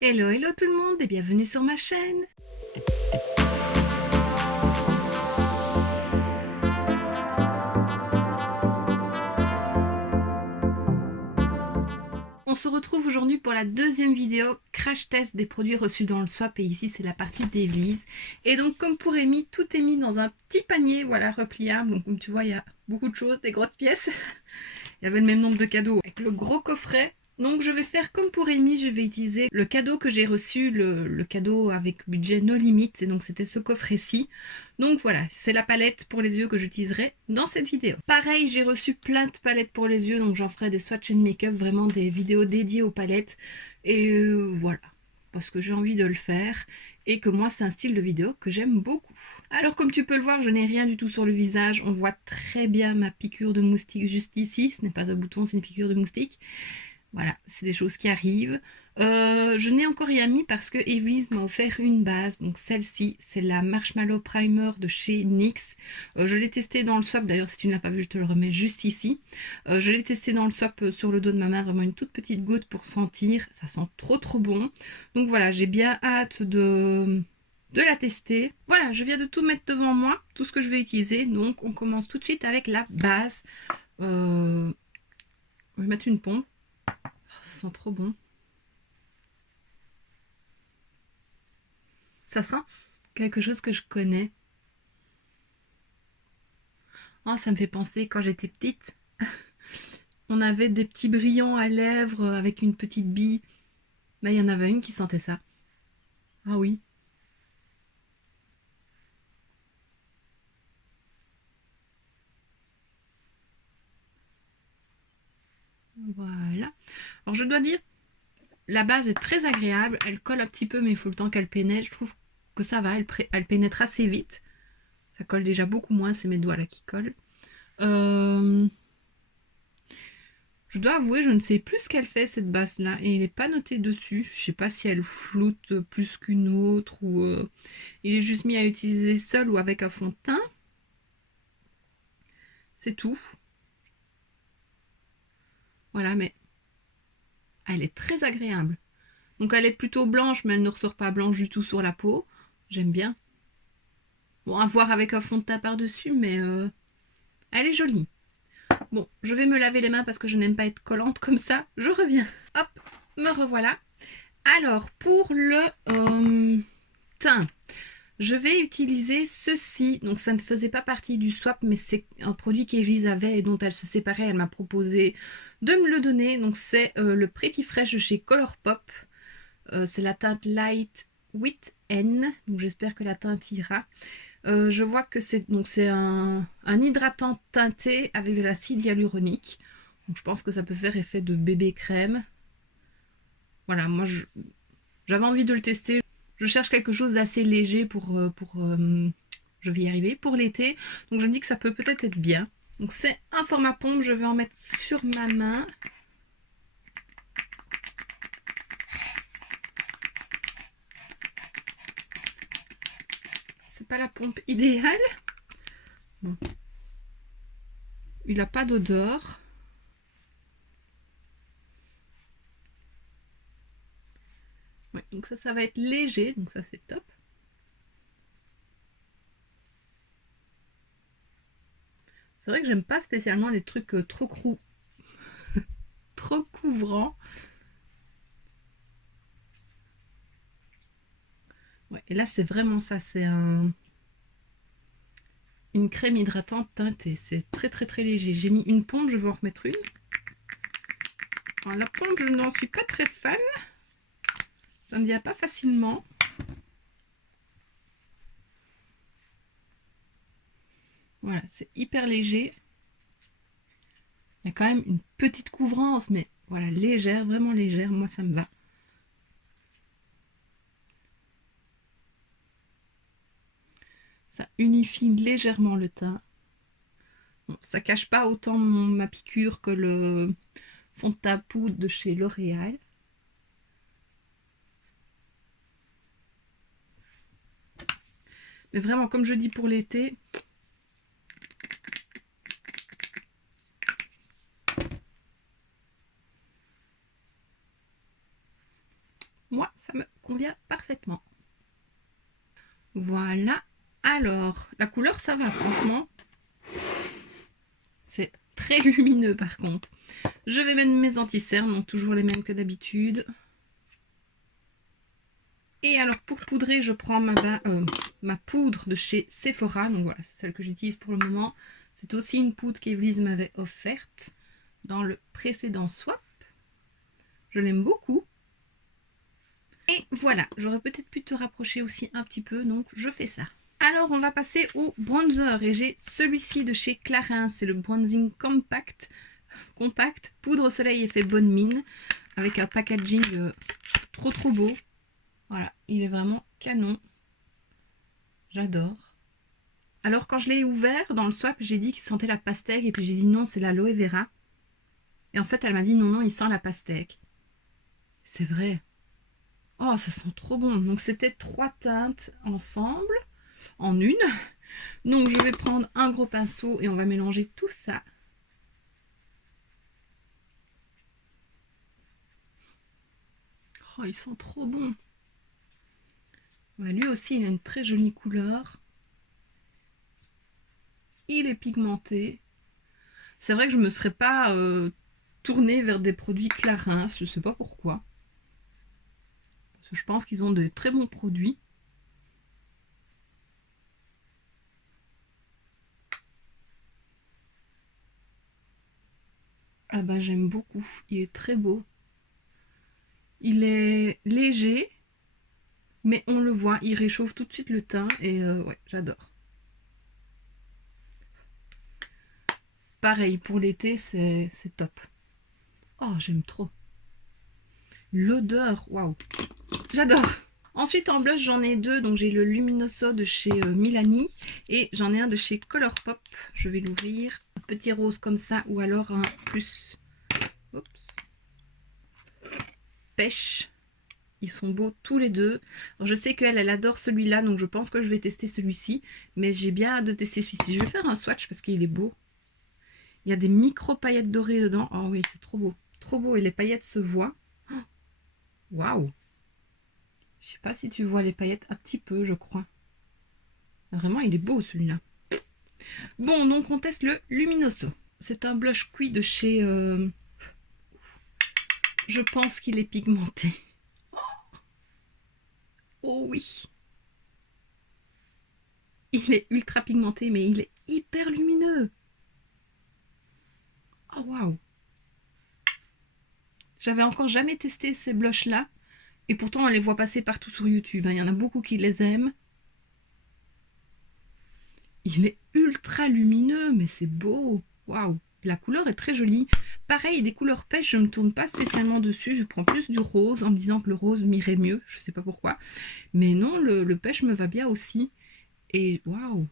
Hello, hello tout le monde et bienvenue sur ma chaîne. On se retrouve aujourd'hui pour la deuxième vidéo crash test des produits reçus dans le swap et ici c'est la partie Devlies. Et donc comme pour Amy, tout est mis dans un petit panier, voilà, repliable. Donc comme tu vois, il y a beaucoup de choses, des grosses pièces. Il y avait le même nombre de cadeaux avec le gros coffret. Donc je vais faire comme pour Amy, je vais utiliser le cadeau que j'ai reçu, le cadeau avec budget no limit, et donc c'était ce coffret-ci. Donc voilà, c'est la palette pour les yeux que j'utiliserai dans cette vidéo. Pareil, j'ai reçu plein de palettes pour les yeux, donc j'en ferai des swatch and make-up, vraiment des vidéos dédiées aux palettes. Et voilà, parce que j'ai envie de le faire et que moi c'est un style de vidéo que j'aime beaucoup. Alors comme tu peux le voir, je n'ai rien du tout sur le visage, on voit très bien ma piqûre de moustique juste ici, ce n'est pas un bouton, c'est une piqûre de moustique. Voilà, c'est des choses qui arrivent. Je n'ai encore rien mis parce que Evely's m'a offert une base. Donc celle-ci, c'est la Marshmallow Primer de chez NYX. Je l'ai testée dans le swap. D'ailleurs, si tu ne l'as pas vu, je te le remets juste ici. Je l'ai testée dans le swap sur le dos de ma main. Vraiment une toute petite goutte pour sentir. Ça sent trop trop bon. Donc voilà, j'ai bien hâte de la tester. Voilà, je viens de tout mettre devant moi. Tout ce que je vais utiliser. Donc on commence tout de suite avec la base. Je vais mettre une pompe. Ça sent trop bon. Ça sent quelque chose que je connais. Oh, ça me fait penser quand j'étais petite. On avait des petits brillants à lèvres avec une petite bille. Là, il y en avait une qui sentait ça. Ah oui. Voilà. Alors, je dois dire, la base est très agréable. Elle colle un petit peu, mais il faut le temps qu'elle pénètre. Je trouve que ça va. Elle pénètre assez vite. Ça colle déjà beaucoup moins. C'est mes doigts là qui collent. Je dois avouer, je ne sais plus ce qu'elle fait cette base-là et il n'est pas noté dessus. Je ne sais pas si elle floute plus qu'une autre ou il est juste mis à utiliser seul ou avec un fond de teint. C'est tout. Voilà, mais elle est très agréable. Donc elle est plutôt blanche, mais elle ne ressort pas blanche du tout sur la peau. J'aime bien. Bon, à voir avec un fond de teint par-dessus, mais elle est jolie. Bon, je vais me laver les mains parce que je n'aime pas être collante comme ça. Je reviens. Hop, me revoilà. Alors, pour le teint, je vais utiliser ceci. Donc, ça ne faisait pas partie du swap, mais c'est un produit qu'Evely's avait et dont elle se séparait. Elle m'a proposé de me le donner. Donc, c'est le Pretty Fresh de chez Colourpop. C'est la teinte Light 8N. Donc, j'espère que la teinte ira. Je vois que c'est un hydratant teinté avec de l'acide hyaluronique. Donc, je pense que ça peut faire effet de bébé crème. Voilà, moi j'avais envie de le tester. Je cherche quelque chose d'assez léger je vais y arriver, pour l'été. Donc je me dis que ça peut peut-être être bien. Donc c'est un format pompe, je vais en mettre sur ma main. C'est pas la pompe idéale. Bon. Il n'a pas d'odeur. Ouais, donc ça va être léger, donc ça c'est top. C'est vrai que j'aime pas spécialement les trucs trop couvrants. Ouais, et là c'est vraiment ça, c'est une crème hydratante teintée. C'est très très très léger. J'ai mis une pompe, je vais en remettre une. Alors, la pompe, je n'en suis pas très fan. Ça ne vient pas facilement. Voilà, c'est hyper léger. Il y a quand même une petite couvrance, mais voilà, légère, vraiment légère. Moi, ça me va. Ça unifie légèrement le teint. Bon, ça cache pas autant ma piqûre que le fond de teint poudre de chez L'Oréal. Mais vraiment, comme je dis pour l'été, moi, ça me convient parfaitement. Voilà. Alors, la couleur, ça va, franchement. C'est très lumineux, par contre. Je vais mettre mes anti-cernes, donc toujours les mêmes que d'habitude. Et alors, pour poudrer, je prends ma poudre de chez Sephora. Donc voilà, c'est celle que j'utilise pour le moment. C'est aussi une poudre qu'Evelise m'avait offerte dans le précédent swap. Je l'aime beaucoup. Et voilà, j'aurais peut-être pu te rapprocher aussi un petit peu, donc je fais ça. Alors, on va passer au bronzer. Et j'ai celui-ci de chez Clarins. C'est le Bronzing Compact. Poudre soleil effet bonne mine. Avec un packaging trop beau. Voilà, il est vraiment canon. J'adore. Alors, quand je l'ai ouvert dans le swap, j'ai dit qu'il sentait la pastèque. Et puis j'ai dit non, c'est l'aloe vera. Et en fait, elle m'a dit non, il sent la pastèque. C'est vrai. Oh, ça sent trop bon. Donc, c'était 3 teintes ensemble, en une. Donc, je vais prendre un gros pinceau et on va mélanger tout ça. Oh, il sent trop bon. Ouais, lui aussi, il a une très jolie couleur. Il est pigmenté. C'est vrai que je ne me serais pas tournée vers des produits Clarins. Je ne sais pas pourquoi. Parce que je pense qu'ils ont des très bons produits. Ah bah j'aime beaucoup. Il est très beau. Il est léger. Mais on le voit, il réchauffe tout de suite le teint. Et ouais, j'adore. Pareil, pour l'été, c'est top. Oh, j'aime trop. L'odeur, waouh. J'adore. Ensuite, en blush, j'en ai deux. Donc, j'ai le Luminoso de chez Milani. Et j'en ai un de chez Colourpop. Je vais l'ouvrir. Un petit rose comme ça. Ou alors un plus... Oups. Pêche. Ils sont beaux tous les deux. Alors, je sais qu'elle, elle adore celui-là. Donc, je pense que je vais tester celui-ci. Mais j'ai bien hâte de tester celui-ci. Je vais faire un swatch parce qu'il est beau. Il y a des micro paillettes dorées dedans. Oh oui, c'est trop beau. Trop beau. Et les paillettes se voient. Waouh! Je sais pas si tu vois les paillettes un petit peu, je crois. Vraiment, il est beau celui-là. Bon, donc on teste le Luminoso. C'est un blush cuit de chez... Je pense qu'il est pigmenté. Oh oui! Il est ultra pigmenté, mais il est hyper lumineux. Oh waouh! J'avais encore jamais testé ces blushs-là. Et pourtant, on les voit passer partout sur YouTube. Il y en a beaucoup qui les aiment. Il est ultra lumineux, mais c'est beau. Waouh! La couleur est très jolie. Pareil, des couleurs pêche, je ne me tourne pas spécialement dessus. Je prends plus du rose en me disant que le rose m'irait mieux. Je ne sais pas pourquoi. Mais non, le pêche me va bien aussi. Et waouh!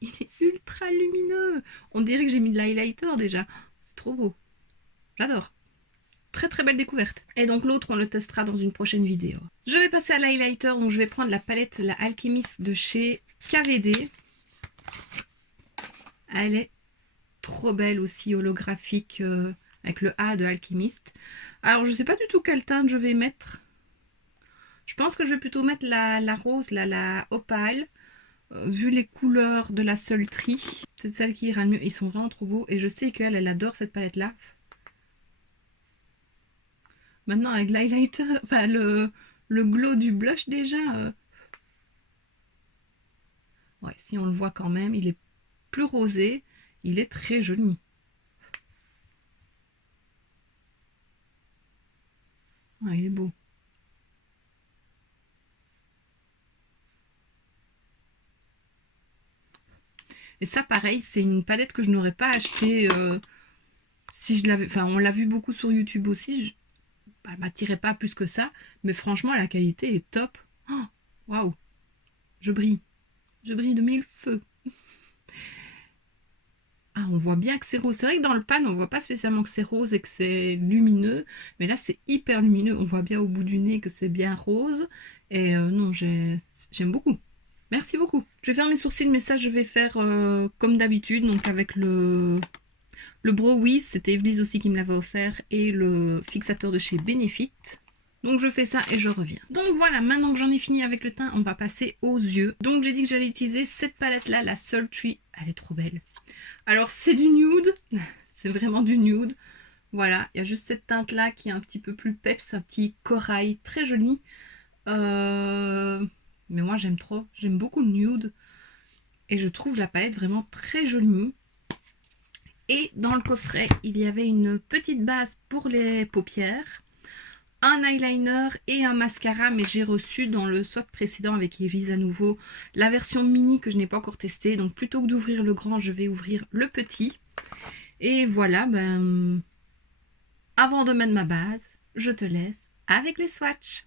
Il est ultra lumineux. On dirait que j'ai mis de l'highlighter déjà. C'est trop beau. J'adore. Très très belle découverte. Et donc l'autre, on le testera dans une prochaine vidéo. Je vais passer à l'highlighter. Donc je vais prendre la palette La Alchemist de chez KVD. Elle est trop belle aussi, holographique, avec le A de Alchemist. Alors je sais pas du tout quelle teinte je vais mettre. Je pense que je vais plutôt mettre la rose, la opale. Vu les couleurs de la Sultry, c'est celle qui ira le mieux. Ils sont vraiment trop beaux. Et je sais qu'elle, elle adore cette palette-là. Maintenant, avec l'highlighter, enfin le glow du blush déjà. Ouais, si on le voit quand même, il est plus rosé. Il est très joli. Ouais, il est beau. Et ça, pareil, c'est une palette que je n'aurais pas achetée si je l'avais... Enfin, on l'a vu beaucoup sur YouTube aussi. Elle ne m'attirait pas plus que ça. Mais franchement, la qualité est top. Waouh! Wow. Je brille. Je brille de mille feux. Ah, on voit bien que c'est rose. C'est vrai que dans le pan, on voit pas spécialement que c'est rose et que c'est lumineux. Mais là, c'est hyper lumineux. On voit bien au bout du nez que c'est bien rose. Et non, j'aime beaucoup. Merci beaucoup. Je vais faire mes sourcils, mais ça, je vais faire comme d'habitude. Donc avec le Brow Wiz, c'était Evelise aussi qui me l'avait offert. Et le fixateur de chez Benefit. Donc je fais ça et je reviens. Donc voilà, maintenant que j'en ai fini avec le teint, on va passer aux yeux. Donc j'ai dit que j'allais utiliser cette palette là, la Sultry. Elle est trop belle. Alors c'est du nude, c'est vraiment du nude. Voilà, il y a juste cette teinte là qui est un petit peu plus peps, un petit corail très joli. Mais moi j'aime trop, j'aime beaucoup le nude. Et je trouve la palette vraiment très jolie. Et dans le coffret, il y avait une petite base pour les paupières, un eyeliner et un mascara, mais j'ai reçu dans le swap précédent avec Evie à nouveau la version mini que je n'ai pas encore testée. Donc plutôt que d'ouvrir le grand, je vais ouvrir le petit. Et voilà, avant de mettre ma base, je te laisse avec les swatchs.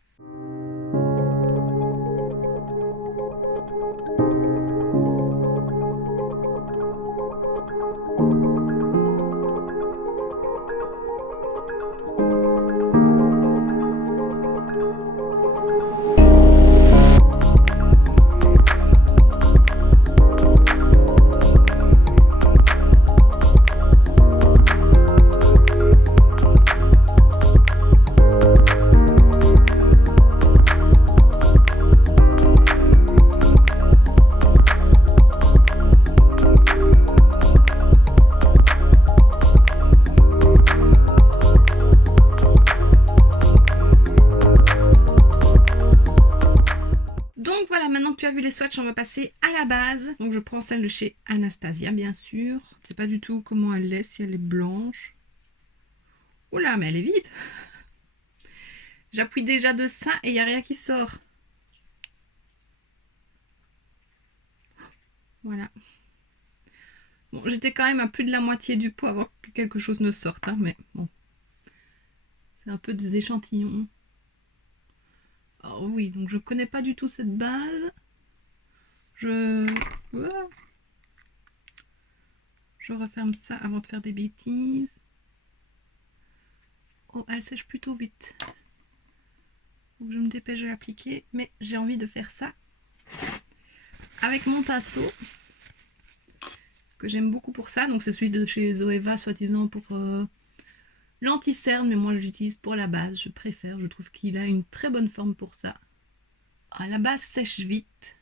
Donc voilà, maintenant que tu as vu les swatchs, on va passer à la base. Donc je prends celle de chez Anastasia, bien sûr. Je sais pas du tout comment elle est, si elle est blanche. Oula, mais elle est vide. J'appuie déjà de ça et il n'y a rien qui sort. Voilà. Bon, j'étais quand même à plus de la moitié du pot avant que quelque chose ne sorte, hein, mais bon. C'est un peu des échantillons. Oh oui, donc je connais pas du tout cette base. Je referme ça avant de faire des bêtises. Oh, elle sèche plutôt vite. Donc je me dépêche de l'appliquer, mais j'ai envie de faire ça avec mon pinceau que j'aime beaucoup pour ça. Donc c'est celui de chez Zoeva, soi-disant pour l'anti-cerne, mais moi je l'utilise pour la base. Je préfère, je trouve qu'il a une très bonne forme pour ça. Ah, la base sèche vite.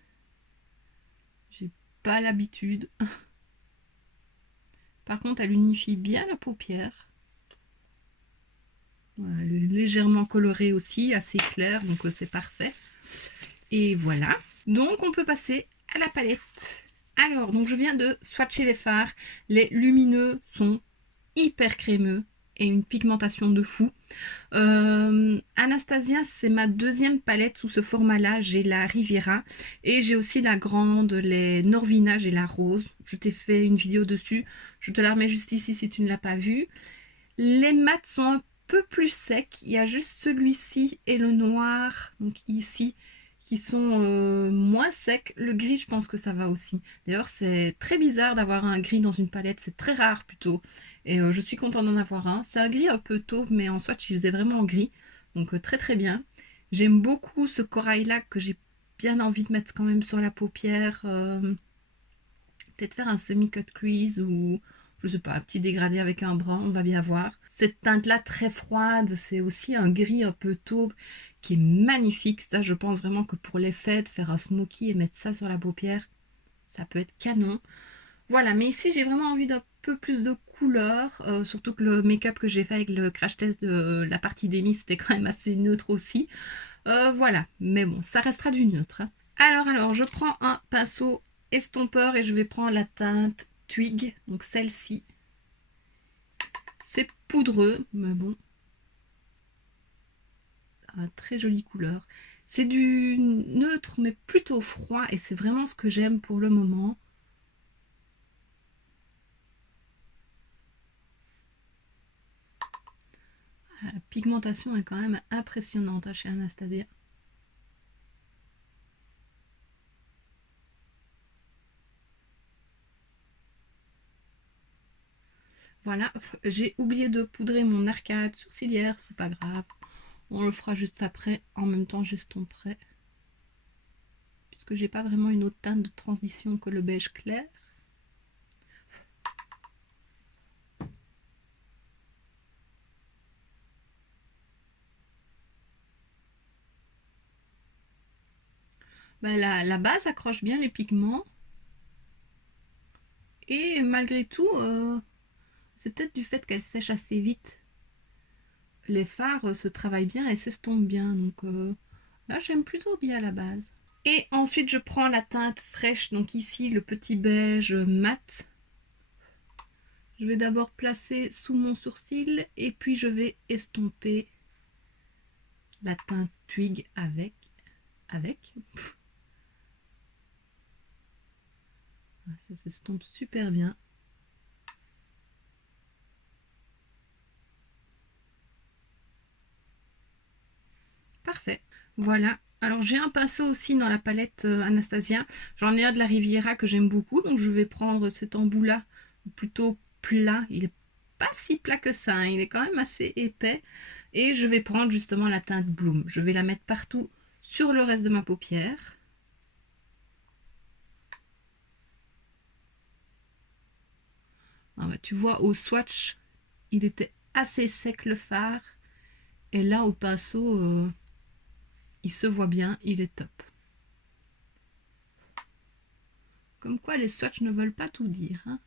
J'ai pas l'habitude. Par contre, elle unifie bien la paupière. Voilà, elle est légèrement colorée aussi, assez claire, donc c'est parfait. Et voilà. Donc on peut passer à la palette. Alors, donc je viens de swatcher les fards. Les lumineux sont hyper crémeux et une pigmentation de fou. Anastasia, c'est ma deuxième palette sous ce format-là. J'ai la Riviera et j'ai aussi la grande, les Norvina, j'ai la rose. Je t'ai fait une vidéo dessus. Je te la remets juste ici si tu ne l'as pas vue. Les mats sont un peu plus secs. Il y a juste celui-ci et le noir, donc ici, qui sont moins secs. Le gris, je pense que ça va aussi. D'ailleurs, c'est très bizarre d'avoir un gris dans une palette. C'est très rare plutôt. Et je suis contente d'en avoir un. C'est un gris un peu taupe, mais en swatch, il faisait vraiment en gris. Donc très très bien. J'aime beaucoup ce corail là que j'ai bien envie de mettre quand même sur la paupière. Peut-être faire un semi-cut crease ou je sais pas, un petit dégradé avec un brun, on va bien voir. Cette teinte là très froide, c'est aussi un gris un peu taupe qui est magnifique. Ça, je pense vraiment que pour les fêtes, faire un smoky et mettre ça sur la paupière, ça peut être canon. Voilà, mais ici j'ai vraiment envie d'un peu plus de couleur, surtout que le make-up que j'ai fait avec le crash test de la partie d'Amy, c'était quand même assez neutre aussi. Voilà, mais bon, ça restera du neutre, hein. Alors, je prends un pinceau estompeur et je vais prendre la teinte Twig, donc celle-ci. C'est poudreux, mais bon, très jolie couleur. C'est du neutre, mais plutôt froid, et c'est vraiment ce que j'aime pour le moment. La pigmentation est quand même impressionnante chez Anastasia. Voilà, j'ai oublié de poudrer mon arcade sourcilière, c'est pas grave. On le fera juste après, en même temps j'estomperai. Puisque j'ai pas vraiment une autre teinte de transition que le beige clair. bah, la base accroche bien les pigments. Et malgré tout, c'est peut-être du fait qu'elle sèche assez vite. Les fards se travaillent bien et s'estompent bien. Donc là, j'aime plutôt bien la base. Et ensuite, je prends la teinte fraîche. Donc ici, le petit beige mat. Je vais d'abord placer sous mon sourcil et puis je vais estomper la teinte Twig avec. Ça s'estompe super bien. Parfait. Voilà. Alors j'ai un pinceau aussi dans la palette Anastasia. J'en ai un de la Riviera que j'aime beaucoup. Donc je vais prendre cet embout-là plutôt plat. Il est pas si plat que ça, hein. Il est quand même assez épais. Et je vais prendre justement la teinte Bloom. Je vais la mettre partout sur le reste de ma paupière. Ah bah, tu vois, au swatch, il était assez sec le fard. Et là, au pinceau, il se voit bien, il est top. Comme quoi, les swatchs ne veulent pas tout dire, hein.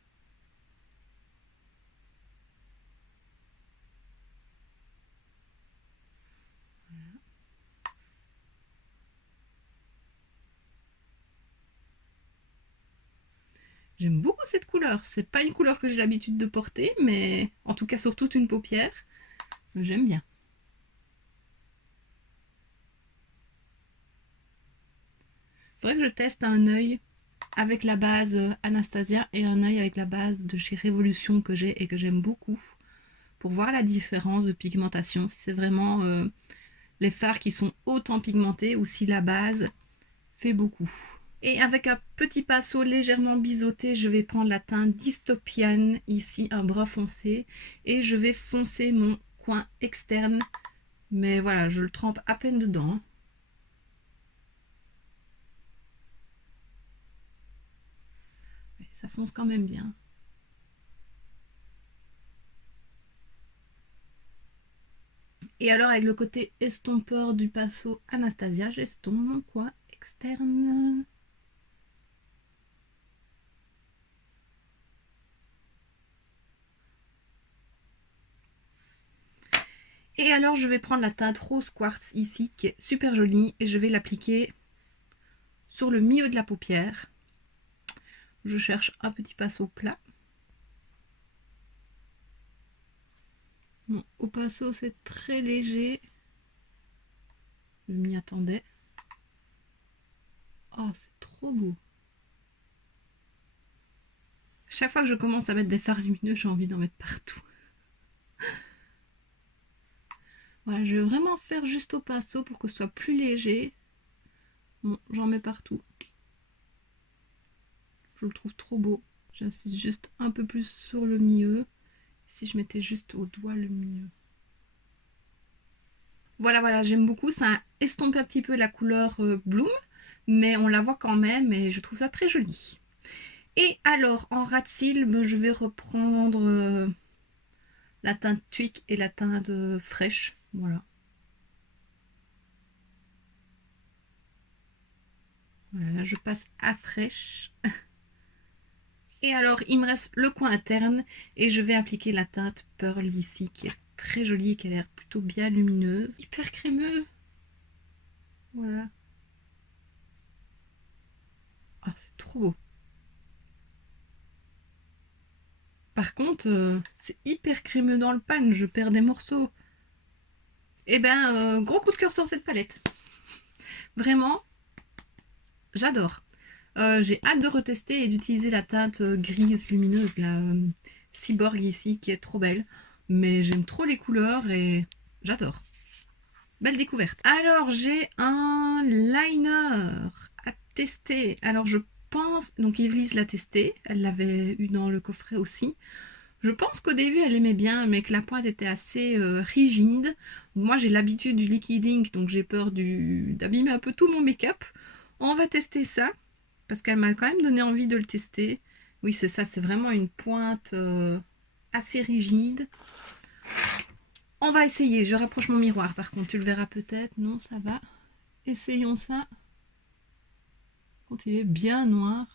J'aime beaucoup cette couleur. C'est pas une couleur que j'ai l'habitude de porter, mais en tout cas sur toute une paupière, j'aime bien. Faudrait que je teste un œil avec la base Anastasia et un œil avec la base de chez Révolution que j'ai et que j'aime beaucoup pour voir la différence de pigmentation, si c'est vraiment les fards qui sont autant pigmentés ou si la base fait beaucoup. Et avec un petit pinceau légèrement biseauté, je vais prendre la teinte Dystopian, ici un brun foncé, et je vais foncer mon coin externe. Mais voilà, je le trempe à peine dedans. Mais ça fonce quand même bien. Et alors avec le côté estompeur du pinceau Anastasia, j'estompe mon coin externe. Et alors je vais prendre la teinte rose quartz ici, qui est super jolie, et je vais l'appliquer sur le milieu de la paupière. Je cherche un petit pinceau plat. Bon, au pinceau c'est très léger. Je m'y attendais. Oh, c'est trop beau. Chaque fois que je commence à mettre des fards lumineux, j'ai envie d'en mettre partout. Voilà, je vais vraiment faire juste au pinceau pour que ce soit plus léger. Bon, j'en mets partout. Je le trouve trop beau. J'insiste juste un peu plus sur le milieu. Si je mettais juste au doigt le milieu. Voilà, voilà, j'aime beaucoup. Ça estompe un petit peu la couleur Bloom, mais on la voit quand même et je trouve ça très joli. Et alors, en ras de cils, je vais reprendre la teinte Tweak et la teinte fraîche. Voilà. Voilà, là je passe à fraîche. Et alors, il me reste le coin interne et je vais appliquer la teinte Pearl ici, qui est très jolie et qui a l'air plutôt bien lumineuse. Hyper crémeuse. Voilà. Ah, c'est trop beau. Par contre, c'est hyper crémeux dans le pan, je perds des morceaux. Et ben, gros coup de cœur sur cette palette. Vraiment, j'adore. J'ai hâte de retester et d'utiliser la teinte grise lumineuse, la Cyborg ici, qui est trop belle. Mais j'aime trop les couleurs et j'adore. Belle découverte. Alors, j'ai un liner à tester. Alors, je pense... Donc, Yvelisse l'a testé. Elle l'avait eu dans le coffret aussi. Je pense qu'au début, elle aimait bien, mais que la pointe était assez rigide. Moi, j'ai l'habitude du liquid ink, donc j'ai peur d'abîmer un peu tout mon make-up. On va tester ça, parce qu'elle m'a quand même donné envie de le tester. Oui, c'est ça, c'est vraiment une pointe assez rigide. On va essayer. Je rapproche mon miroir, par contre, tu le verras peut-être. Non, ça va. Essayons ça. Quand il est bien noir.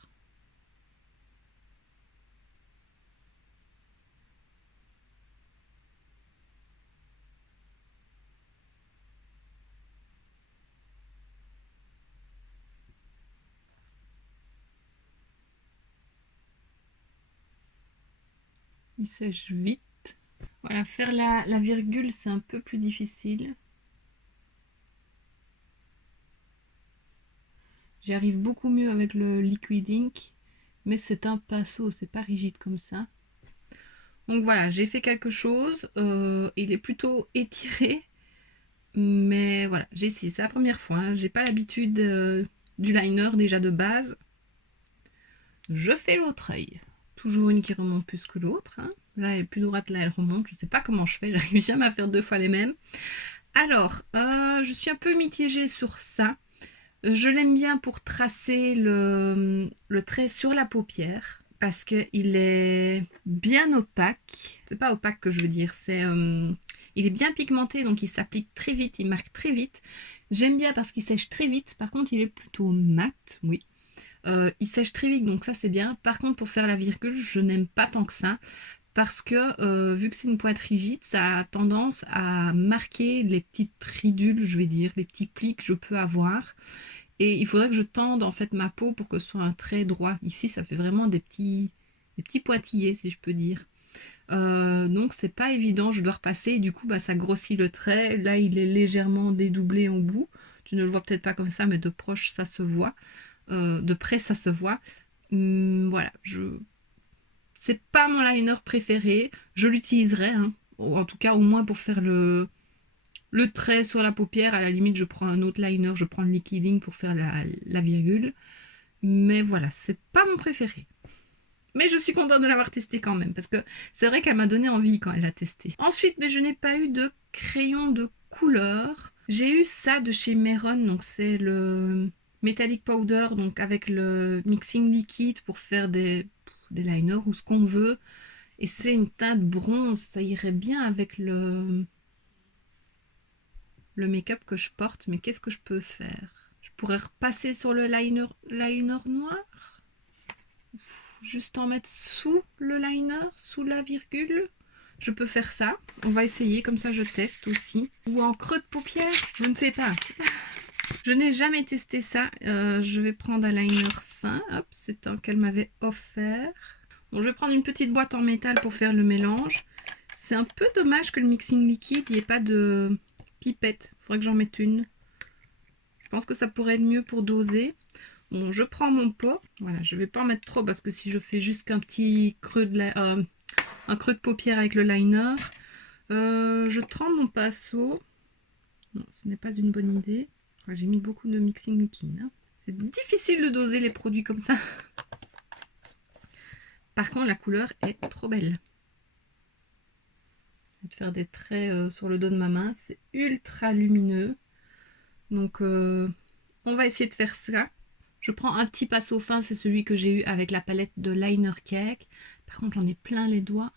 Il sèche vite. Voilà, faire la virgule, c'est un peu plus difficile. J'y arrive beaucoup mieux avec le liquid ink, mais c'est un pinceau, c'est pas rigide comme ça. Donc voilà, j'ai fait quelque chose, il est plutôt étiré, mais voilà, j'ai essayé, c'est la première fois, hein. J'ai pas l'habitude du liner déjà de base. Je fais l'autre œil, toujours une qui remonte plus que l'autre, hein. Là elle est plus droite, là elle remonte, je sais pas comment je fais, j'arrive jamais à faire 2 fois les mêmes. Alors, je suis un peu mitigée sur ça. Je l'aime bien pour tracer le trait sur la paupière parce qu'il est bien opaque. C'est pas opaque que je veux dire, c'est il est bien pigmenté, donc il s'applique très vite, il marque très vite. J'aime bien parce qu'il sèche très vite. Par contre, il est plutôt mat, oui. Il sèche très vite, donc ça c'est bien. Par contre, pour faire la virgule, je n'aime pas tant que ça. Parce que vu que c'est une pointe rigide, ça a tendance à marquer les petites ridules, je vais dire, les petits plis que je peux avoir. Et il faudrait que je tende en fait ma peau pour que ce soit un trait droit. Ici, ça fait vraiment des petits pointillés, si je peux dire. Donc c'est pas évident, je dois repasser. Et du coup, bah, ça grossit le trait. Là, il est légèrement dédoublé en bout. Tu ne le vois peut-être pas comme ça, mais de proche, ça se voit. De près, ça se voit. Voilà, c'est pas mon liner préféré. Je l'utiliserai, hein. En tout cas, au moins pour faire le trait sur la paupière. À la limite, je prends un autre liner, je prends le liquid ink pour faire la virgule. Mais voilà, c'est pas mon préféré. Mais je suis contente de l'avoir testé quand même, parce que c'est vrai qu'elle m'a donné envie quand elle l'a testé. Ensuite, mais je n'ai pas eu de crayon de couleur. J'ai eu ça de chez Meron, donc c'est le Metallic Powder, donc avec le mixing liquide pour faire des liners ou ce qu'on veut. Et c'est une teinte bronze, ça irait bien avec le make-up que je porte. Mais qu'est-ce que je peux faire? Je pourrais repasser sur le liner noir, juste en mettre sous le liner, sous la virgule. Je peux faire ça. On va essayer, comme ça je teste aussi. Ou en creux de paupière, je ne sais pas. Je n'ai jamais testé ça. Je vais prendre un liner fin. Hop, c'est un qu'elle m'avait offert. Bon, je vais prendre une petite boîte en métal pour faire le mélange. C'est un peu dommage que le mixing liquide, il n'y ait pas de pipette. Il faudrait que j'en mette une. Je pense que ça pourrait être mieux pour doser. Bon, je prends mon pot. Voilà, je vais pas en mettre trop parce que si je fais juste qu'un petit creux un creux de paupière avec le liner, je trempe mon pinceau. Non, ce n'est pas une bonne idée. J'ai mis beaucoup de mixing liquide, hein. C'est difficile de doser les produits comme ça. Par contre, la couleur est trop belle. Je vais te faire des traits sur le dos de ma main. C'est ultra lumineux. Donc, on va essayer de faire ça. Je prends un petit pinceau fin, c'est celui que j'ai eu avec la palette de Liner Cake. Par contre, j'en ai plein les doigts.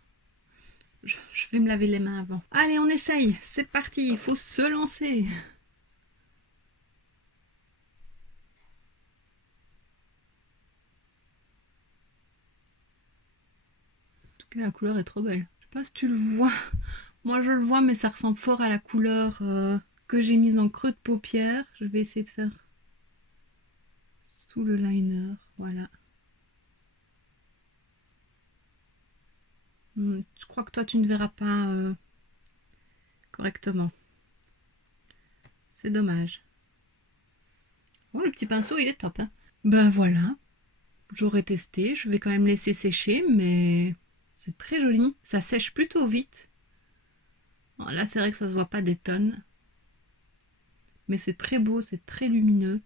Je vais me laver les mains avant. Allez, on essaye. C'est parti, il faut se lancer. En tout cas, la couleur est trop belle. Je sais pas si tu le vois. Moi, je le vois, mais ça ressemble fort à la couleur que j'ai mise en creux de paupière. Je vais essayer de faire sous le liner. Voilà. Je crois que toi, tu ne verras pas correctement. C'est dommage. Oh, le petit pinceau, il est top, hein. Ben voilà. J'aurais testé. Je vais quand même laisser sécher, mais c'est très joli. Ça sèche plutôt vite. Bon, là, c'est vrai que ça se voit pas des tonnes. Mais c'est très beau, c'est très lumineux.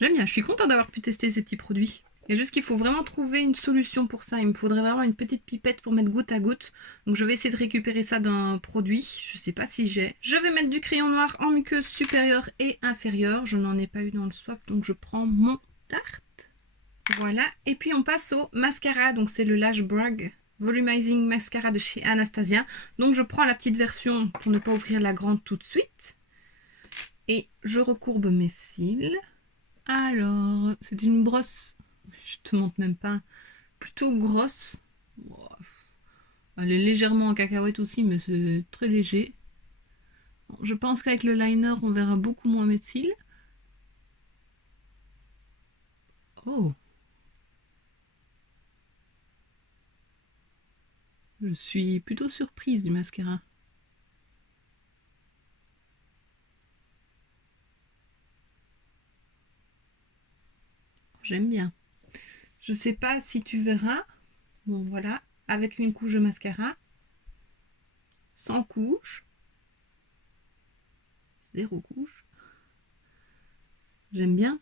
J'aime bien, je suis contente d'avoir pu tester ces petits produits. Il y a juste qu'il faut vraiment trouver une solution pour ça. Il me faudrait vraiment une petite pipette pour mettre goutte à goutte. Donc je vais essayer de récupérer ça d'un produit. Je sais pas si j'ai. Je vais mettre du crayon noir en muqueuse supérieure et inférieure. Je n'en ai pas eu dans le swap, donc je prends mon Tarte. Voilà. Et puis on passe au mascara. Donc c'est le Lash Brag Volumizing Mascara de chez Anastasia. Donc je prends la petite version pour ne pas ouvrir la grande tout de suite. Et je recourbe mes cils. Alors, c'est une brosse, je te montre même pas, plutôt grosse. Bon, elle est légèrement en cacahuète aussi, mais c'est très léger. Bon, je pense qu'avec le liner, on verra beaucoup moins mes cils. Oh! Je suis plutôt surprise du mascara. J'aime bien. Je sais pas si tu verras. Bon, voilà. Avec une couche de mascara. Sans couche. Zéro couche. J'aime bien.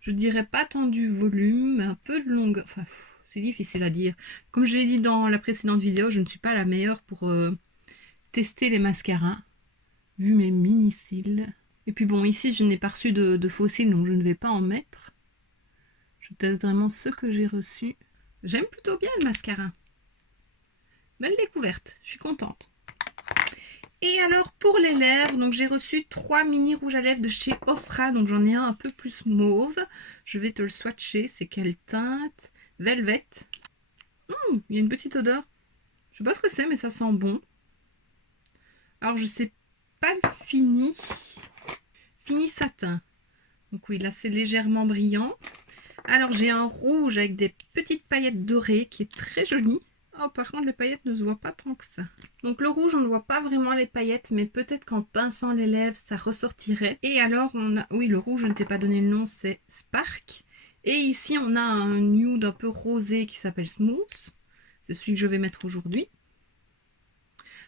Je dirais pas tant du volume, mais un peu de longueur. Enfin, c'est difficile à dire. Comme je l'ai dit dans la précédente vidéo, je ne suis pas la meilleure pour tester les mascaras, vu mes mini cils. Et puis bon, ici, je n'ai pas reçu de faux cils, donc je ne vais pas en mettre. Je teste vraiment ce que j'ai reçu. J'aime plutôt bien le mascara. Belle découverte, je suis contente. Et alors pour les lèvres, donc j'ai reçu 3 mini rouges à lèvres de chez Ofra, donc j'en ai un peu plus mauve. Je vais te le swatcher, c'est quelle teinte? Velvet. Il y a une petite odeur. Je sais pas ce que c'est, mais ça sent bon. Alors je sais pas le fini. Fini satin. Donc oui, là c'est légèrement brillant. Alors j'ai un rouge avec des petites paillettes dorées qui est très joli. Oh, par contre les paillettes ne se voient pas tant que ça. Donc le rouge on ne voit pas vraiment les paillettes, mais peut-être qu'en pinçant les lèvres ça ressortirait. Et alors on a, oui, le rouge je ne t'ai pas donné le nom, c'est Spark. Et ici on a un nude un peu rosé qui s'appelle Smooth. C'est celui que je vais mettre aujourd'hui.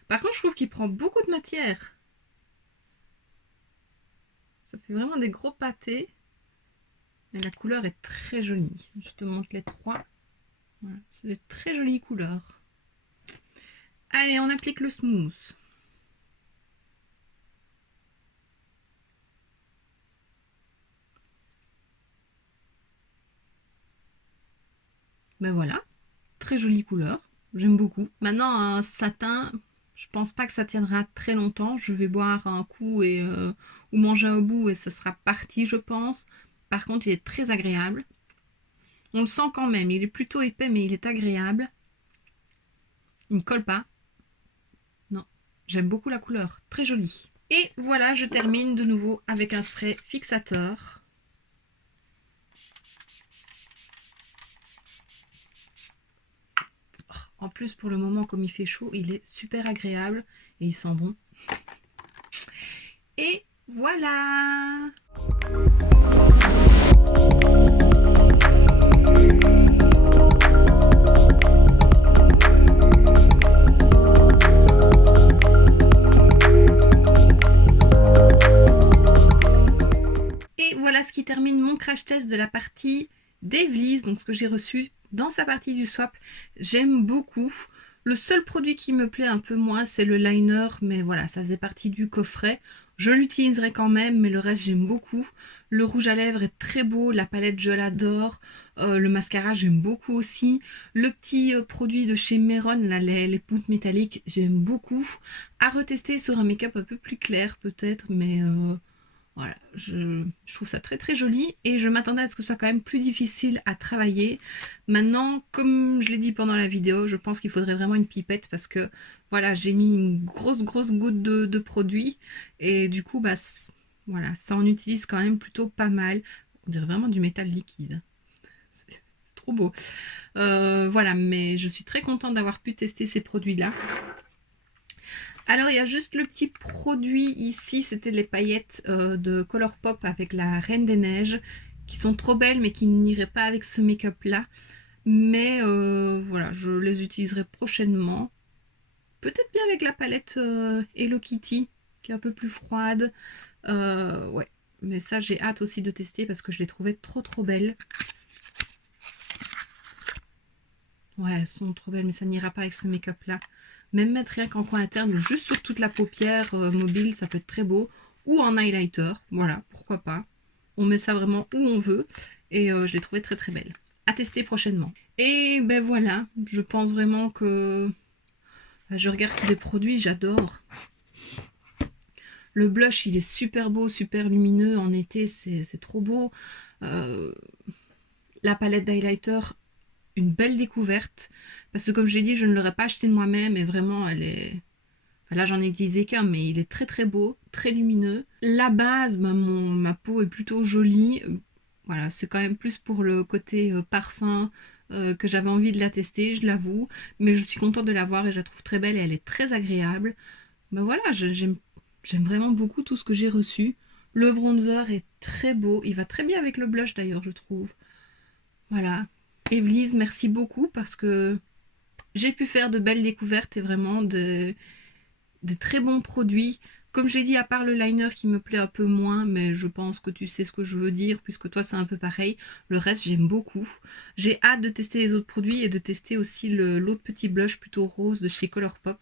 Par contre je trouve qu'il prend beaucoup de matière. Ça fait vraiment des gros pâtés. Mais la couleur est très jolie. Je te montre les trois. Voilà, c'est des très jolies couleurs. Allez, on applique le smooth. Ben voilà, très jolie couleur. J'aime beaucoup. Maintenant, un satin, je pense pas que ça tiendra très longtemps. Je vais boire un coup et ou manger un bout et ça sera parti, je pense. Par contre, il est très agréable. On le sent quand même. Il est plutôt épais, mais il est agréable. Il ne colle pas. Non, j'aime beaucoup la couleur. Très jolie. Et voilà, je termine de nouveau avec un spray fixateur. En plus, pour le moment, comme il fait chaud, il est super agréable et il sent bon. Et voilà! Et voilà ce qui termine mon crash test de la partie d'Evely's, donc ce que j'ai reçu dans sa partie du swap. J'aime beaucoup. Le seul produit qui me plaît un peu moins, c'est le liner, mais voilà, ça faisait partie du coffret. Je l'utiliserai quand même, mais le reste, j'aime beaucoup. Le rouge à lèvres est très beau, la palette, je l'adore. Le mascara, j'aime beaucoup aussi. Le petit produit de chez Meron, là, les poudres métalliques, j'aime beaucoup. À retester sur un make-up un peu plus clair, peut-être, mais... voilà, je trouve ça très très joli et je m'attendais à ce que ce soit quand même plus difficile à travailler. Maintenant, comme je l'ai dit pendant la vidéo, je pense qu'il faudrait vraiment une pipette parce que voilà, j'ai mis une grosse goutte de produit et du coup, bah voilà, ça en utilise quand même plutôt pas mal. On dirait vraiment du métal liquide. C'est trop beau. Voilà, mais je suis très contente d'avoir pu tester ces produits-là. Alors il y a juste le petit produit ici, c'était les paillettes de Colourpop avec la Reine des Neiges, qui sont trop belles mais qui n'iraient pas avec ce make-up là. Mais voilà, je les utiliserai prochainement. Peut-être bien avec la palette Hello Kitty, qui est un peu plus froide. Ouais, mais ça j'ai hâte aussi de tester parce que je les trouvais trop belles. Ouais, elles sont trop belles, mais ça n'ira pas avec ce make-up là. Même mettre rien qu'en coin interne ou juste sur toute la paupière mobile, ça peut être très beau. Ou en highlighter, voilà, pourquoi pas. On met ça vraiment où on veut. Et je l'ai trouvé très belle. À tester prochainement. Et ben voilà, je pense vraiment que Enfin, je regarde tous les produits, j'adore. Le blush, il est super beau, super lumineux. En été, c'est trop beau. La palette d'highlighter, une belle découverte. Parce que comme j'ai dit, je ne l'aurais pas acheté de moi-même. Et vraiment, elle est... Enfin, là, j'en ai utilisé qu'un, mais il est très très beau, très lumineux. La base, bah, ma peau est plutôt jolie. Voilà, c'est quand même plus pour le côté parfum que j'avais envie de la tester, je l'avoue. Mais je suis contente de la voir et je la trouve très belle et elle est très agréable. Ben voilà, j'aime vraiment beaucoup tout ce que j'ai reçu. Le bronzer est très beau. Il va très bien avec le blush d'ailleurs, je trouve. Voilà. Evely's, merci beaucoup parce que j'ai pu faire de belles découvertes et vraiment de très bons produits. Comme j'ai dit, à part le liner qui me plaît un peu moins, mais je pense que tu sais ce que je veux dire, puisque toi c'est un peu pareil. Le reste, j'aime beaucoup. J'ai hâte de tester les autres produits et de tester aussi l'autre petit blush plutôt rose de chez Colourpop.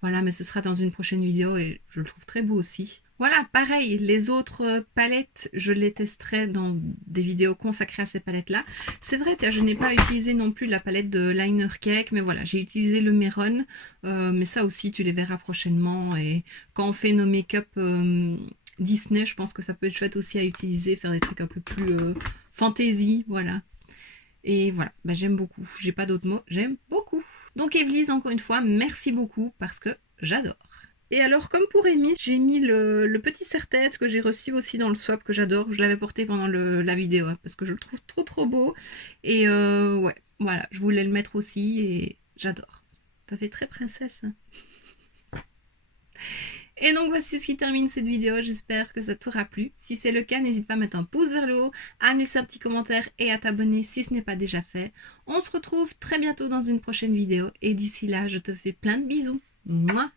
Voilà, mais ce sera dans une prochaine vidéo et je le trouve très beau aussi. Voilà, pareil, les autres palettes, je les testerai dans des vidéos consacrées à ces palettes-là. C'est vrai, je n'ai pas utilisé non plus la palette de Liner Cake, mais voilà, j'ai utilisé le Meron. Mais ça aussi, tu les verras prochainement. Et quand on fait nos make-up Disney, je pense que ça peut être chouette aussi à utiliser, faire des trucs un peu plus fantasy, voilà. Et voilà, bah, j'aime beaucoup. J'ai pas d'autres mots, j'aime beaucoup. Donc Evely's, encore une fois, merci beaucoup parce que j'adore. Et alors, comme pour Amy, j'ai mis le petit serre-tête que j'ai reçu aussi dans le swap que j'adore. Je l'avais porté pendant la vidéo hein, parce que je le trouve trop trop beau. Et ouais, voilà, je voulais le mettre aussi et j'adore. Ça fait très princesse. Hein. Et donc voici ce qui termine cette vidéo, j'espère que ça t'aura plu. Si c'est le cas, n'hésite pas à mettre un pouce vers le haut, à me laisser un petit commentaire et à t'abonner si ce n'est pas déjà fait. On se retrouve très bientôt dans une prochaine vidéo et d'ici là, je te fais plein de bisous. Mouah.